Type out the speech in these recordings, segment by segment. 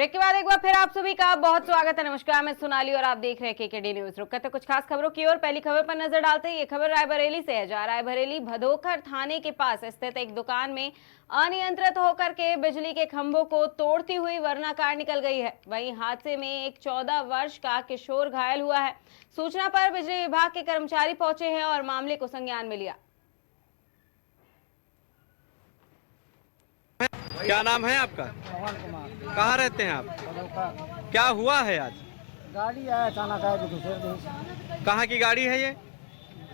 Break के बाद एक बार फिर आप सभी का बहुत स्वागत है। नमस्कार, मैं सोनाली और आप देख रहे हैं केकेडी न्यूज। रुक करते कुछ खास खबरों की ओर। पहली खबर पर नजर डालते हैं। ये खबर रायबरेली से है। जहां रायबरेली भदोखर थाने के पास स्थित एक दुकान में अनियंत्रित होकर के बिजली के खंभों को तोड़ती हुई वर्णाकार निकल गई है। वहीं हादसे में एक 14 वर्ष का किशोर घायल हुआ है। सूचना पर बिजली विभाग के कर्मचारी पहुंचे हैं और मामले को संज्ञान में लिया। क्या नाम है आपका? पवन कुमार। कहाँ रहते हैं आप? बड़ौका। क्या हुआ है आज? गाड़ी आया अचानक आया कि दूसरे दिन कहाँ की गाड़ी है ये?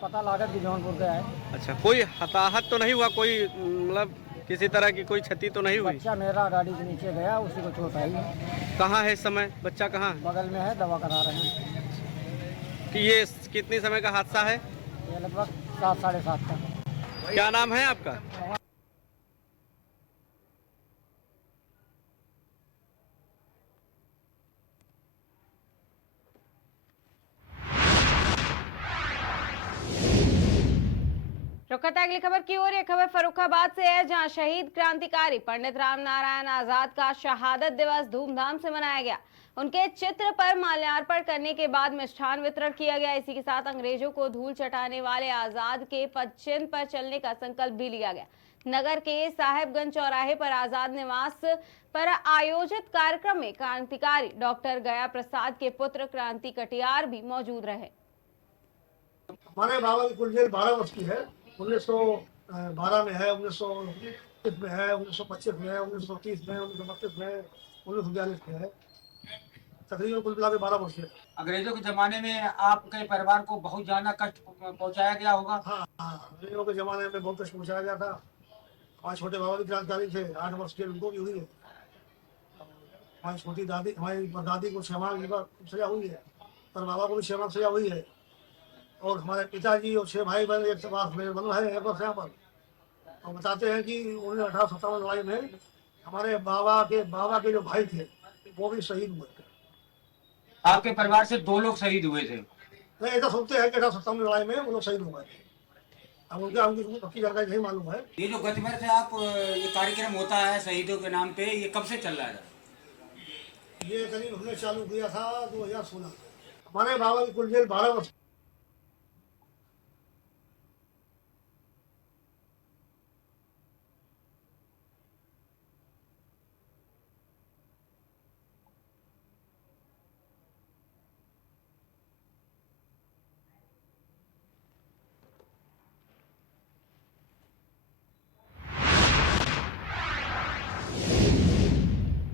पता लागत कि जौनपुर का है। अच्छा, कोई हताहत तो नहीं हुआ? कोई मतलब किसी तरह की कोई क्षति तो नहीं हुई? बच्चा मेरा गाड़ी के नीचे गया, उसी को चोट आई है। कहाँ है इस समय बच्चा? कहाँ है? बगल में है, दवा करा रहे हैं। कि ये कितनी समय का हादसा है? ये लगभग 7 साढ़े 7 का। क्या नाम है आपका? रुक करते हैं अगली खबर की ओर। यह खबर फर्रुखाबाद से है, जहां शहीद क्रांतिकारी पंडित राम नारायण आजाद का शहादत दिवस धूमधाम से मनाया गया। उनके चित्र पर माल्यार्पण करने के बाद मिष्ठान वितरण किया गया। इसी के साथ अंग्रेजों को धूल चटाने वाले आजाद के पदचिन्ह पर चलने का संकल्प भी लिया गया। नगर के साहेबगंज चौराहे पर आजाद निवास पर आयोजित कार्यक्रम में क्रांतिकारी डॉक्टर गया प्रसाद के पुत्र क्रांति कटियार भी मौजूद रहे। हमारे बाबा की कुल जेल 12 वर्ष की है। 1912 में है, 1920 में है, 1925 में है, 1930 में, 1932 में, 1942 में है। तकरीबन कुल मिला के 12 वर्ष है। अंग्रेजों के जमाने में आपके परिवार को बहुत ज्यादा कष्ट पहुंचाया गया होगा। हाँ हाँ, अंग्रेजों के जमाने में बहुत कष्ट पहुंचाया गया था। हमारे छोटे बाबा की क्रांतिकारी थे, 8 वर्ष जेल उनको भी हुई है। हमारी छोटी दादी, हमारी दादी को 6 माह की सजा हुई है, और बाबा को भी 6 माह सजा हुई है। और हमारे पिताजी और 6 भाई बहन एक पास में बंद है एक वर्ष यहाँ पर। और बताते हैं कि 1857 लड़ाई में हमारे बाबा के जो भाई थे वो भी शहीद हुए थे। आपके परिवार से 2 लोग शहीद हुए थे। नहीं, ऐसा सुनते हैं कि 1857 लड़ाई में वो लोग शहीद हुए थे। अब उनकी पक्की जानकारी नहीं मालूम है। ये जो गतिमर से आप ये कार्यक्रम होता है शहीदों के नाम पे, ये कब से चल रहा है? ये करीब हमने चालू किया था 2016। हमारे बाबा की कुल जेल 12 वर्ष।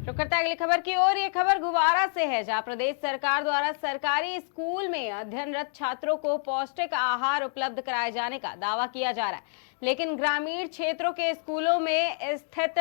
रुक करते हैं अगली खबर की ओर। ये खबर गुवारा से है, जहां प्रदेश सरकार द्वारा सरकारी स्कूल में अध्ययनरत छात्रों को पौष्टिक आहार उपलब्ध कराए जाने का दावा किया जा रहा है, लेकिन ग्रामीण क्षेत्रों के स्कूलों में स्थित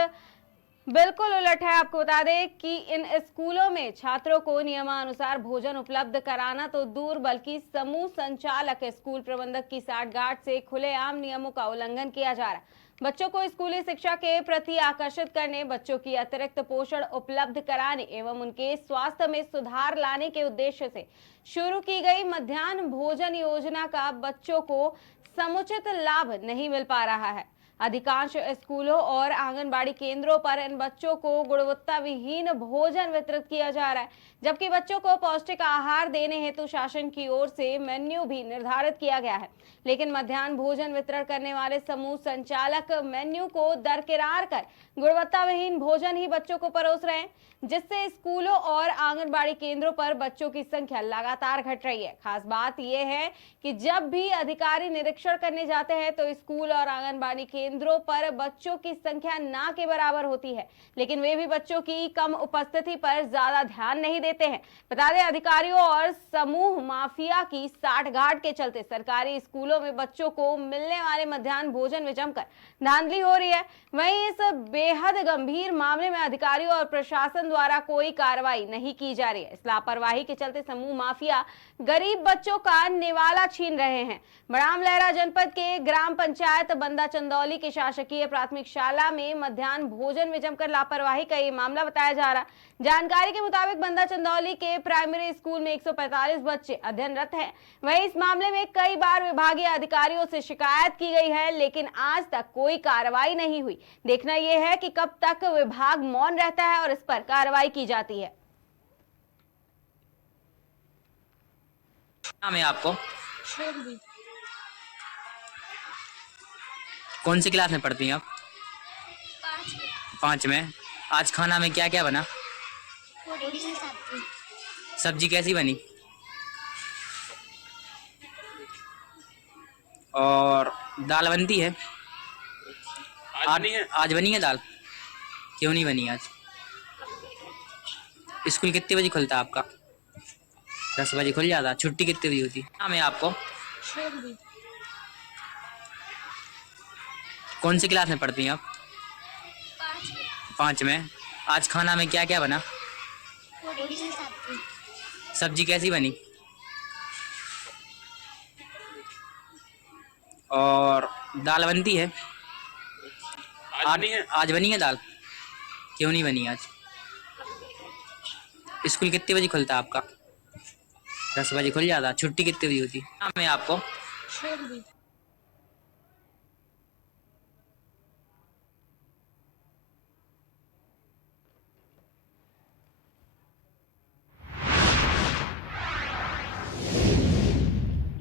बिल्कुल उलट है। आपको बता दें कि इन स्कूलों में छात्रों को नियमानुसार भोजन उपलब्ध कराना तो दूर, बल्कि समूह संचालक स्कूल प्रबंधक की साठगांठ से खुलेआम नियमों का उल्लंघन किया जा रहा है। बच्चों को स्कूली शिक्षा के प्रति आकर्षित करने, बच्चों की अतिरिक्त पोषण उपलब्ध कराने एवं उनके स्वास्थ्य में सुधार लाने के उद्देश्य से शुरू की गई मध्याह्न भोजन योजना का बच्चों को समुचित लाभ नहीं मिल पा रहा है। अधिकांश स्कूलों और आंगनबाड़ी केंद्रों पर इन बच्चों को गुणवत्ता विहीन भोजन वितरित किया जा रहा है, जबकि बच्चों को पौष्टिक आहार देने हेतु शासन की ओर से मेन्यू भी निर्धारित किया गया है, लेकिन मध्याह्न भोजन वितरण करने वाले समूह संचालक मेन्यू को दरकिरार कर गुणवत्ता विहीन भोजन ही बच्चों को परोस रहे हैं, जिससे स्कूलों और आंगनबाड़ी केंद्रों पर बच्चों की संख्या लगातार घट रही है। खास बात यह है कि जब भी अधिकारी निरीक्षण करने जाते हैं तो स्कूल और आंगनबाड़ी केंद्रों पर बच्चों की संख्या ना के बराबर होती है, लेकिन वे भी बच्चों की कम उपस्थिति पर ज्यादा ध्यान नहीं देते हैं। बता दें, अधिकारियों और समूह माफिया की साठगांठ के चलते सरकारी स्कूलों में बच्चों को मिलने वाले मध्याह्न भोजन में जमकर धांधली हो रही है। वहीं इस बेहद गंभीर मामले में अधिकारियों और प्रशासन द्वारा कोई कार्रवाई नहीं की जा रही है। इस लापरवाही के चलते समूह माफिया गरीब बच्चों का निवाला छीन रहे हैं। बड़ाम लहरा जनपद के ग्राम पंचायत बंदा चंदौली की शासकीय प्राथमिक शाला में मध्याह्न भोजन में जमकर लापरवाही का ये मामला बताया जा रहा है। जानकारी के मुताबिक बंदा चंदौली के प्राइमरी स्कूल में 145 बच्चे अध्ययनरत हैं। वहीं इस मामले में कई बार विभागीय अधिकारियों से शिकायत की गई है, लेकिन आज तक कोई कार्रवाई नहीं हुई। देखना यह है कि कब तक विभाग मौन रहता है और इस पर कार्रवाई की जाती है। नाम है आपको? कौन सी क्लास में पढ़ती हैं आप? 5 में। आज खाना में क्या क्या बना? सब्जी कैसी बनी? और दाल बनती है? आज बनी है दाल? क्यों नहीं बनी आज? स्कूल कितने बजे खुलता है आपका? 10 बजे खुल जाता। छुट्टी कितने बजे होती? नाम है आपको? कौन सी क्लास में पढ़ती हैं आप? 5 में। आज खाना में क्या क्या बना? सब्जी कैसी बनी? और दाल बनती है? आज बनी है दाल? क्यों नहीं बनी आज? स्कूल कितने बजे खुलता है आपका? 10 बजे खुल जाता। छुट्टी कितने बजे होती? नाम है आपको?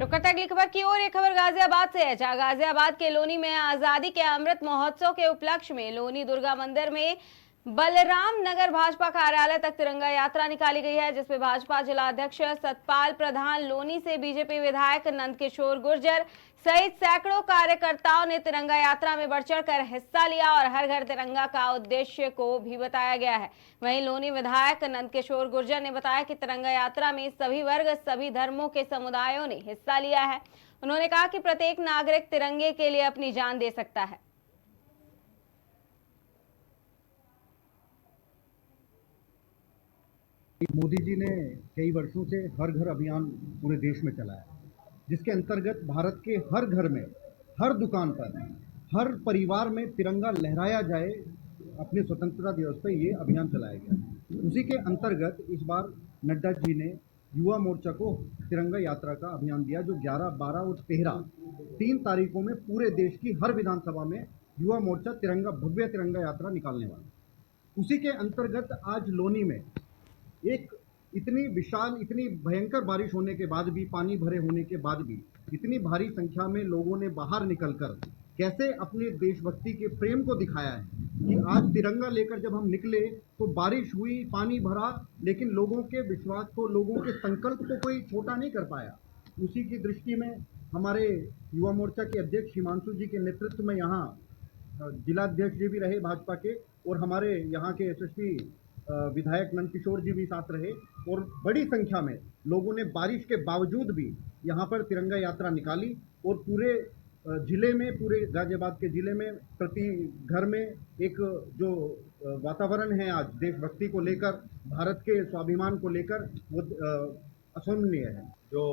रुक करते हैं अगली खबर की ओर। ये खबर गाजियाबाद से है, जहां गाजियाबाद के लोनी में आजादी के अमृत महोत्सव के उपलक्ष्य में लोनी दुर्गा मंदिर में बलराम नगर भाजपा कार्यालय तक तिरंगा यात्रा निकाली गई है, जिसमें भाजपा जिला अध्यक्ष सतपाल प्रधान, लोनी से बीजेपी विधायक नंदकिशोर गुर्जर सहित सैकड़ों कार्यकर्ताओं ने तिरंगा यात्रा में बढ़ चढ़कर हिस्सा लिया और हर घर तिरंगा का उद्देश्य को भी बताया गया है। वहीं लोनी विधायक नंदकिशोर गुर्जर ने बताया कि तिरंगा यात्रा में सभी वर्ग, सभी धर्मों के समुदायों ने हिस्सा लिया है। उन्होंने कहा कि प्रत्येक नागरिक तिरंगे के लिए अपनी जान दे सकता है। मोदी जी ने कई वर्षों से हर घर अभियान पूरे देश में चलाया, जिसके अंतर्गत भारत के हर घर में, हर दुकान पर, हर परिवार में तिरंगा लहराया जाए। अपने स्वतंत्रता दिवस पर ये अभियान चलाया गया। उसी के अंतर्गत इस बार नड्डा जी ने युवा मोर्चा को तिरंगा यात्रा का अभियान दिया, जो 11, 12 और 13 3 तारीखों में पूरे देश की हर विधानसभा में युवा मोर्चा भव्य तिरंगा यात्रा निकालने वाला। उसी के अंतर्गत आज लोनी में एक इतनी विशाल, इतनी भयंकर बारिश होने के बाद भी, पानी भरे होने के बाद भी, इतनी भारी संख्या में लोगों ने बाहर निकलकर कैसे अपने देशभक्ति के प्रेम को दिखाया है कि आज तिरंगा लेकर जब हम निकले तो बारिश हुई, पानी भरा, लेकिन लोगों के विश्वास को, लोगों के संकल्प को कोई छोटा नहीं कर पाया। उसी की दृष्टि में हमारे युवा मोर्चा के अध्यक्ष हिमांशु जी के नेतृत्व में यहाँ जिलाध्यक्ष जी भी रहे भाजपा के, और हमारे यहाँ के यशस्वी विधायक नंदकिशोर जी भी साथ रहे, और बड़ी संख्या में लोगों ने बारिश के बावजूद भी यहाँ पर तिरंगा यात्रा निकाली। और पूरे जिले में, पूरे गाजियाबाद के जिले में प्रति घर में एक जो वातावरण है आज देशभक्ति को लेकर, भारत के स्वाभिमान को लेकर, वो असंभवनीय है। जो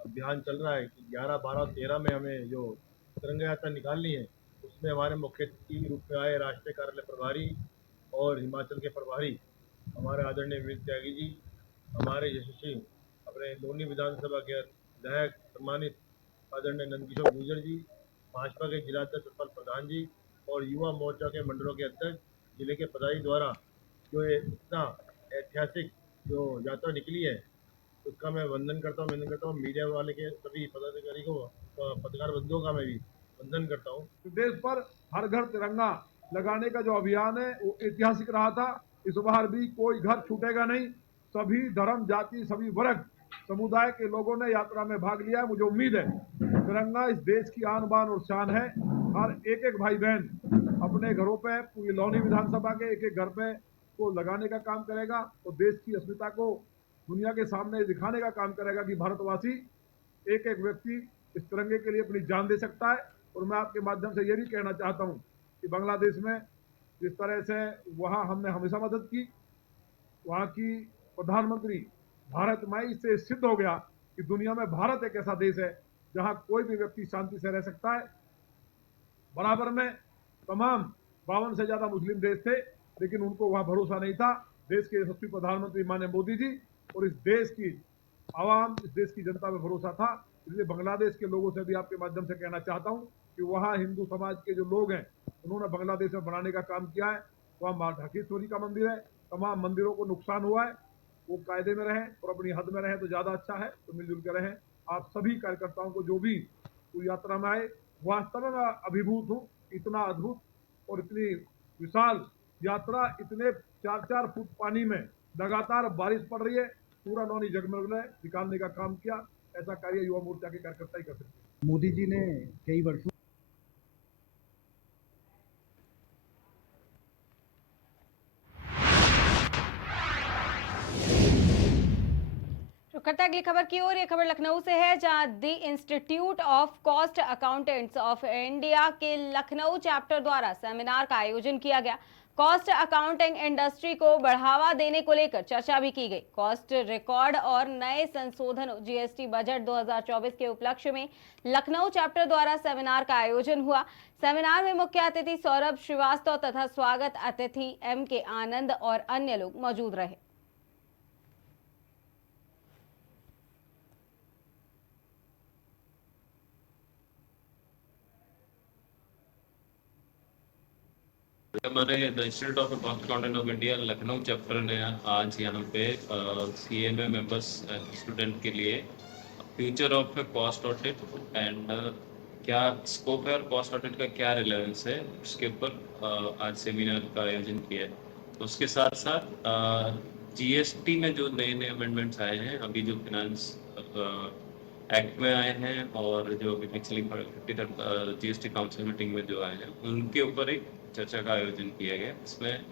अभियान चल रहा है कि 11, 12, 13 में हमें जो तिरंगा यात्रा निकालनी है, उसमें हमारे मुख्य अतिथि रूप में आए राष्ट्रीय कार्यालय प्रभारी और हिमाचल के प्रभारी हमारे आदरणीय विवेक त्यागी जी, हमारे यशस्वी अपने लोनी विधानसभा के विधायक सम्मानित आदरणीय नंदकिशोर गुर्जर जी, भाजपा के जिलाध्यक्ष सतपाल प्रधान जी और युवा मोर्चा के मंडलों के अध्यक्ष, जिले के पदाधिकारी द्वारा जो ये इतना ऐतिहासिक जो यात्रा निकली है, उसका मैं वंदन करता हूँ। मीडिया वाले के सभी पदाधिकारी को, पत्रकार बंधुओं का मैं भी वंदन करता हूँ। देश पर हर घर तिरंगा लगाने का जो अभियान है वो ऐतिहासिक रहा था। इस बार भी कोई घर छूटेगा नहीं। सभी धर्म, जाति, सभी वर्ग, समुदाय के लोगों ने यात्रा में भाग लिया है। मुझे उम्मीद है तिरंगा इस देश की आन बान और शान है। हर एक भाई बहन अपने घरों पे, पूरी लोनी विधानसभा के एक घर पे को लगाने का काम करेगा और देश की अस्मिता को दुनिया के सामने दिखाने का काम करेगा कि भारतवासी, एक व्यक्ति इस तिरंगे के लिए अपनी जान दे सकता है। और मैं आपके माध्यम से ये भी कहना चाहता हूँ कि बांग्लादेश में जिस तरह से वहाँ हमने हमेशा मदद की, वहाँ की प्रधानमंत्री भारत माई से सिद्ध हो गया कि दुनिया में भारत एक ऐसा देश है जहाँ कोई भी व्यक्ति शांति से रह सकता है। बराबर में तमाम 52 से ज़्यादा मुस्लिम देश थे, लेकिन उनको वहाँ भरोसा नहीं था। देश के यशस्वी प्रधानमंत्री माननीय मोदी जी और इस देश की आवाम, इस देश की जनता में भरोसा था। इसलिए बांग्लादेश के लोगों से भी आपके माध्यम से कहना चाहता हूँ कि वहाँ हिंदू समाज के जो लोग हैं, उन्होंने बांग्लादेश में बनाने का काम किया है। वहाँ माँ ढाकेश्वरी का मंदिर है, तमाम मंदिरों को नुकसान हुआ है, वो कायदे में रहें और अपनी हद में रहें तो ज़्यादा अच्छा है। तो मिलजुल कर रहें। आप सभी कार्यकर्ताओं को जो भी पूरी यात्रा में आए, वास्तव में मैं अभिभूत हूँ। इतना अद्भुत और इतनी विशाल यात्रा, इतने 4-4 फुट पानी में लगातार बारिश पड़ रही है, पूरा नौनी जगमग निकालने का काम किया। ऐसा कार्य युवा मोर्चा के कार्यकर्ता ही कर सकते हैं। मोदी जी ने कई वर्षों रुक करते हैं अगली खबर की ओर। ये खबर लखनऊ से है, जहां the institute of cost accountants of India के लखनऊ चैप्टर द्वारा सेमिनार का आयोजन किया गया। कॉस्ट अकाउंटिंग इंडस्ट्री को बढ़ावा देने को लेकर चर्चा भी की गई। कॉस्ट रिकॉर्ड और नए संशोधन जीएसटी बजट 2024 के उपलक्ष्य में लखनऊ चैप्टर द्वारा सेमिनार का आयोजन हुआ। सेमिनार में मुख्य अतिथि सौरभ श्रीवास्तव तथा स्वागत अतिथि MK आनंद और अन्य लोग मौजूद रहे। हमारे the institute of cost accountant of India Lucknow chapter ने आज यहाँ पे CMA मेंबर्स स्टूडेंट के लिए future of cost audit and क्या स्कोप है और कॉस्ट ऑडिट का क्या रिलेवेंस है, उसके ऊपर आज सेमिनार का आयोजन किया है। तो उसके साथ साथ GST में जो नए नए अमेंडमेंट्स आए हैं, अभी जो फिनांस एक्ट में आए हैं और जो पिछली 53rd GST काउंसिल मीटिंग में जो आए हैं, उनके ऊपर एक चर्चा का आयोजन किया गया। इसमें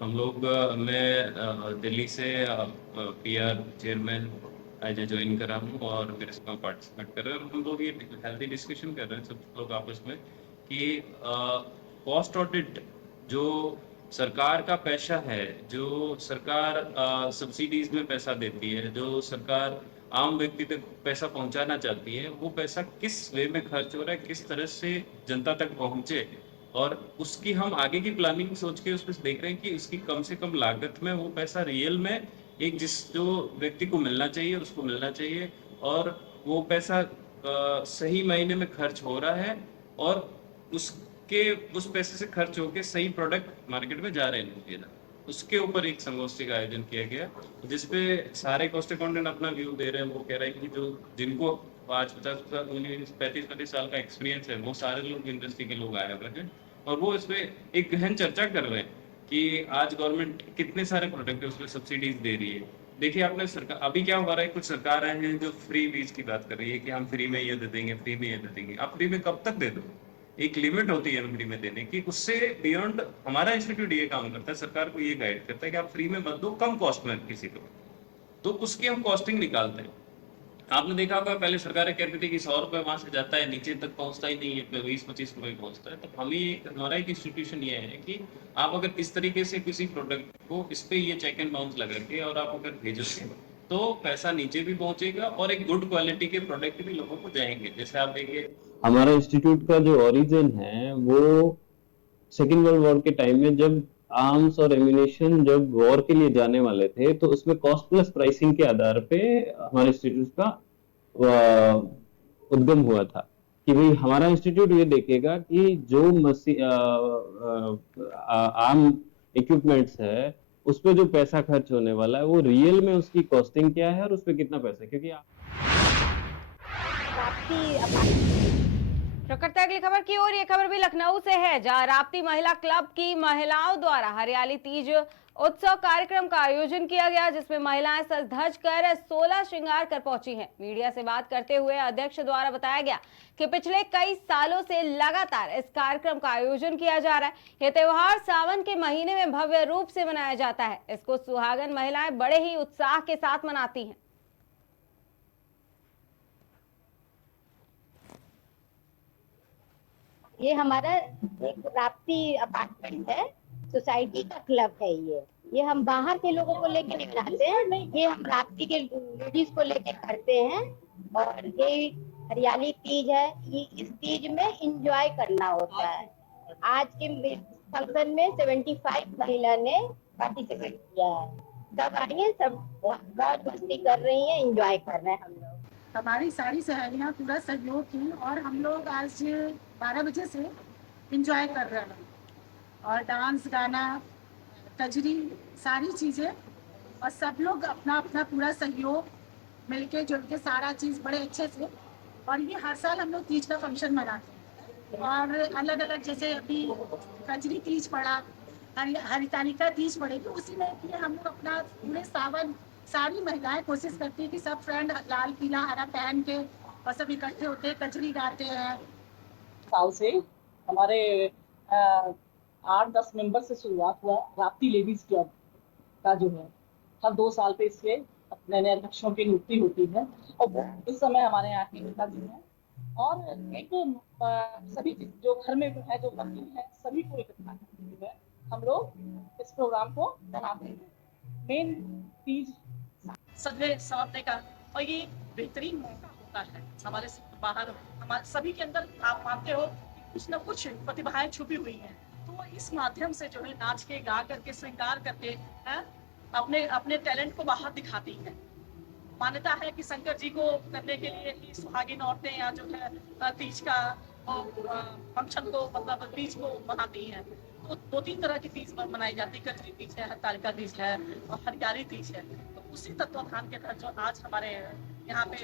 हम लोग मैं दिल्ली से PR chairman as a join करा हूँ और मेरे साथ पार्टिसिपेट कर रहे हैं। हम लोग ये हेल्दी डिस्कशन कर रहे हैं सब लोग आपस में कि कॉस्ट ऑडिट जो सरकार का पैसा है, जो सरकार सब्सिडीज में पैसा देती है, जो सरकार आम व्यक्ति तक पैसा पहुंचाना चाहती है, वो पैसा किस वे में खर्च हो रहा है, किस तरह से जनता तक पहुंचे, और उसकी हम आगे की प्लानिंग सोच के उसमें देख रहे हैं कि उसकी कम से कम लागत में वो पैसा रियल में एक जिस जो व्यक्ति को मिलना चाहिए उसको मिलना चाहिए, और वो पैसा सही महीने में खर्च हो रहा है और उस पैसे से खर्च होके सही प्रोडक्ट मार्केट में जा रहे हैं। उसके ऊपर एक संगोष्ठी का आयोजन किया गया जिसपे सारे कॉस्ट अकाउंटेंट अपना व्यू दे रहे हैं। वो कह रहे हैं कि जो जिनको आज 35 साल का एक्सपीरियंस है, वो सारे लोग इंडस्ट्री के लोग आए हुए हैं और वो इसमें एक गहन चर्चा कर रहे हैं कि आज गवर्नमेंट कितने सारे प्रोडक्ट है उसमें सब्सिडीज दे रही है। देखिए आपने सरकार अभी क्या हो रहा है, कुछ सरकार आए हैं जो फ्री बीज की बात कर रही है कि हम फ्री में ये दे देंगे, फ्री में ये दे देंगे। आप फ्री में कब तक दे दो? एक लिमिट होती है फ्री में देने की, उससे बियॉन्ड हमारा इंस्टीट्यूट ये काम करता है, सरकार को ये गाइड करता है कि आप फ्री में मत दो, कम कॉस्ट में किसी को, तो उसकी हम कॉस्टिंग निकालते हैं। आपने देखा होगा पहले सरकारें कहती थी कि 100 रुपए वहां से जाता है, नीचे तक पहुंचता ही नहीं है, 20-25 रुपए पहुंचता है। तो हमारा एक इंस्टीट्यूशन ये है कि आप अगर इस तरीके से किसी प्रोडक्ट को इस पे ये चेक एंड बाउंस लगा के और आप अगर भेजोगे तो पैसा नीचे भी पहुंचेगा और एक गुड क्वालिटी के प्रोडक्ट भी लोगों को जाएंगे। जैसे आप देखिए हमारा इंस्टीट्यूट का जो ओरिजिन है वो सेकेंड वर्ल्ड वॉर के टाइम में जब आर्म्स और एम्यूनिशन जब वॉर के लिए जाने वाले थे तो उसमें कॉस्ट प्लस प्राइसिंग के आधार पे हमारे इंस्टीट्यूट का उद्गम हुआ था कि भाई हमारा इंस्टीट्यूट ये देखेगा कि जो आर्म इक्विपमेंट्स है उस पर जो पैसा खर्च होने वाला है वो रियल में उसकी कॉस्टिंग क्या है और उस पर कितना पैसा है, क्योंकि करते हैं अगली खबर की ओर। ये खबर भी लखनऊ से है, जहां राप्ती महिला क्लब की महिलाओं द्वारा हरियाली तीज उत्सव कार्यक्रम का आयोजन किया गया, जिसमें महिलाएं सज धज कर 16 श्रृंगार कर पहुंची हैं। मीडिया से बात करते हुए अध्यक्ष द्वारा बताया गया कि पिछले कई सालों से लगातार इस कार्यक्रम का आयोजन किया जा रहा है। यह त्योहार सावन के महीने में भव्य रूप से मनाया जाता है। इसको सुहागन महिलाएं बड़े ही उत्साह के साथ मनाती हैं। ये हमारा एक राप्ती अपार्टमेंट है, सोसाइटी का क्लब है। ये हम बाहर के लोगों को लेके नहीं बनाते हैं, ये हम राप्ती के लेडीज को लेके करते हैं। और ये हरियाली तीज है। ये इस तीज में एंजॉय करना होता है। आज के फंक्शन में 75 महिला ने पार्टिसिपेट किया है। सब आइए, सब मौज मस्ती कर रही हैं, एंजॉय कर रहे हैं हम लोग। हमारी सारी सहेलियां पूरा सहयोग की और हम लोग आज 12 बजे से एंजॉय कर रहे हैं और डांस, गाना, कजरी, सारी चीज़ें, और सब लोग अपना अपना पूरा सहयोग मिलके जुल के सारा चीज़ बड़े अच्छे से। और ये हर साल हम लोग तीज का फंक्शन मनाते हैं और अलग अलग, जैसे अभी कजरी तीज पड़ा, हरितालिका तीज पड़ेगी, उसी में भी हम लोग अपना पूरे सावन सारी महिलाएं कोशिश करती है कि सब फ्रेंड लाल पीला हरा पहन के और सब इकट्ठे होते हैं, कजरी गाते हैं। साल से हमारे 8-10 मेंबर से शुरुआत हुआ राप्ती लेडीज क्लब का, जो है हर 2 साल पे इसके नए नए अध्यक्षों की नियुक्ति होती है और इस समय हमारे यहाँ के नेताजी हैं और एक सभी जो घर में है, जो वकील है, सभी को इकट्ठा करते हुए हम लोग इस प्रोग्राम को मनाते हैं। मेन तीज सजने संवरने का, और ये बेहतरीन मौका होता है हमारे बाहर, हमारे सभी के अंदर आप मानते हो कुछ न कुछ प्रतिभाएं छुपी हुई हैं, तो इस माध्यम से जो है नाच के, गा करके, श्रृंगार करके अपने अपने टैलेंट को बाहर दिखाती हैं। मान्यता है कि शंकर जी को करने के लिए ही सुहागिन औरतें यहाँ जो है तीज का फंक्शन को, मतलब तीज को मनाती हैं। तो 2-3 तरह की तीज मनाई जाती है, कजरी तीज है, हरितालिका तीज है और हरियाली तीज है। तो उसी तत्वाधान के तहत जो आज हमारे यहाँ पे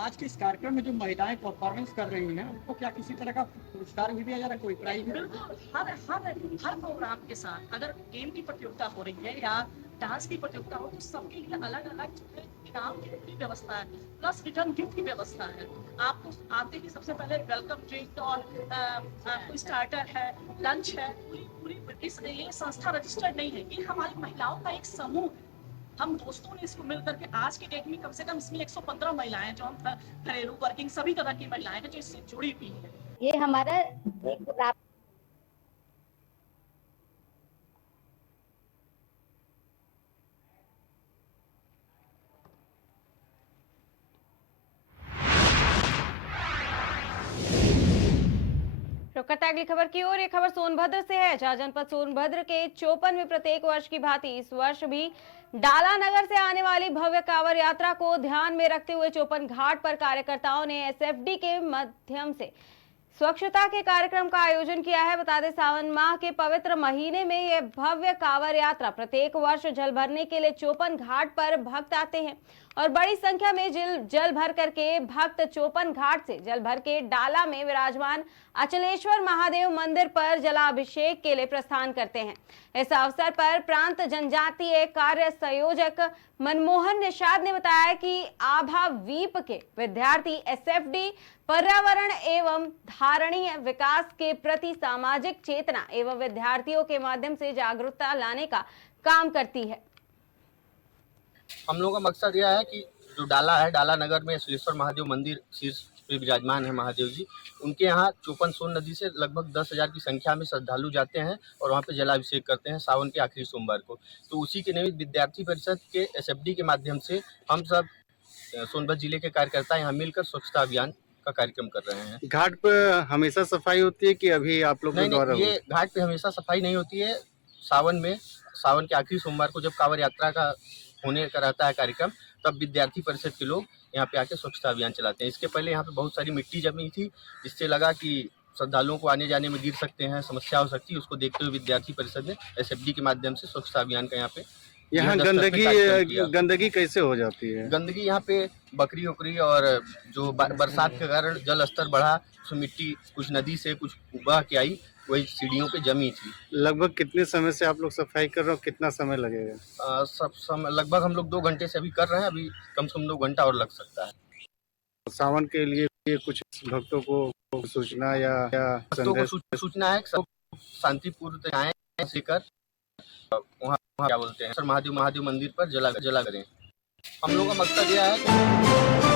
आज के इस कार्यक्रम में जो महिलाएं परफॉर्मेंस कर रही हैं, उनको क्या किसी तरह का पुरस्कार भी दिया जा रहा है, कोई प्राइज? बिल्कुल, हर प्रोग्राम के साथ अगर गेम की प्रतियोगिता हो रही है या डांस की प्रतियोगिता हो, तो सबके लिए अलग अलग इनाम की व्यवस्था है, प्लस रिटर्न गिफ्ट की व्यवस्था है। आपको आते ही सबसे पहले वेलकम ड्रिंक और स्टार्टर है, लंच है। पूरी ये संस्था रजिस्टर्ड नहीं है, ये हमारी महिलाओं का एक समूह है। हम दोस्तों ने इसको मिलकर के आज की डेट में कम से कम इसमें 115 महिलाएं, जो हम घरेलू, वर्किंग, सभी तरह की महिलाएं हैं जो इससे जुड़ी हुई है। ये हमारा रुक करते हैं अगली खबर की ओर। ये खबर सोनभद्र से है, जहां जनपद सोनभद्र के चोपन में प्रत्येक वर्ष की भांति इस वर्ष भी डाला नगर से आने वाली भव्य कांवड़ यात्रा को ध्यान में रखते हुए चोपन घाट पर कार्यकर्ताओं ने एसएफडी के माध्यम से स्वच्छता के कार्यक्रम का आयोजन किया है। बता दें, सावन माह के पवित्र महीने में यह भव्य कांवड़ यात्रा प्रत्येक वर्ष जल भरने के लिए चोपन घाट पर भक्त आते हैं और बड़ी संख्या में जल भर करके भक्त चोपन घाट से जल भर के डाला में विराजमान अचलेश्वर महादेव मंदिर पर जलाभिषेक के लिए प्रस्थान करते हैं। इस अवसर पर प्रांत जनजातीय कार्य संयोजक मनमोहन निषाद ने बताया कि आभा वीप के विद्यार्थी एसएफडी पर्यावरण एवं धारणीय विकास के प्रति सामाजिक चेतना एवं विद्यार्थियों के माध्यम से जागरूकता लाने का काम करती है। हम लोगों का मकसद यह है कि जो डाला है, डाला नगर में अचलेश्वर महादेव मंदिर शीर्ष पे विराजमान है महादेव जी, उनके यहाँ चोपन सोन नदी से लगभग 10,000 की संख्या में श्रद्धालु जाते हैं और वहाँ पे जलाभिषेक करते हैं सावन के आखिरी सोमवार को। तो उसी के निमित्त विद्यार्थी परिषद के एसएफडी के माध्यम से हम सब सोनभद्र जिले के कार्यकर्ता यहाँ मिलकर स्वच्छता अभियान का कार्यक्रम कर रहे हैं। घाट पर हमेशा सफाई होती है कि अभी आप लोग द्वारा? ये घाट पे हमेशा सफाई नहीं होती है। सावन के आखिरी सोमवार को जब कांवड़ यात्रा का होने का रहता है कार्यक्रम, तब विद्यार्थी परिषद के लोग यहाँ पे आके स्वच्छता अभियान चलाते हैं। इसके पहले यहाँ पे बहुत सारी मिट्टी जमी थी, जिससे लगा कि श्रद्धालुओं को आने जाने में गिर सकते हैं, समस्या हो सकती है। उसको देखते हुए विद्यार्थी परिषद ने एसएफडी के माध्यम से स्वच्छता अभियान का यहाँ पे यहाँ गंदगी कैसे हो जाती है? गंदगी यहाँ पे बकरी उकरी और जो बरसात के कारण जल स्तर बढ़ा, उसमें मिट्टी कुछ नदी से कुछ बह के आई, वही सीढ़ियों पे जमी थी। लगभग कितने समय से आप लोग सफाई कर रहे हो, कितना समय लगेगा? लगभग हम लोग 2 घंटे से अभी कर रहे हैं, अभी कम से कम 2 घंटा और लग सकता है। सावन के लिए कुछ भक्तों को सूचना या सूचना है, सब शांतिपूर्ण आए लेकर वहाँ क्या बोलते हैं महादेव मंदिर पर जला करें। हम लोग का मकसद यह है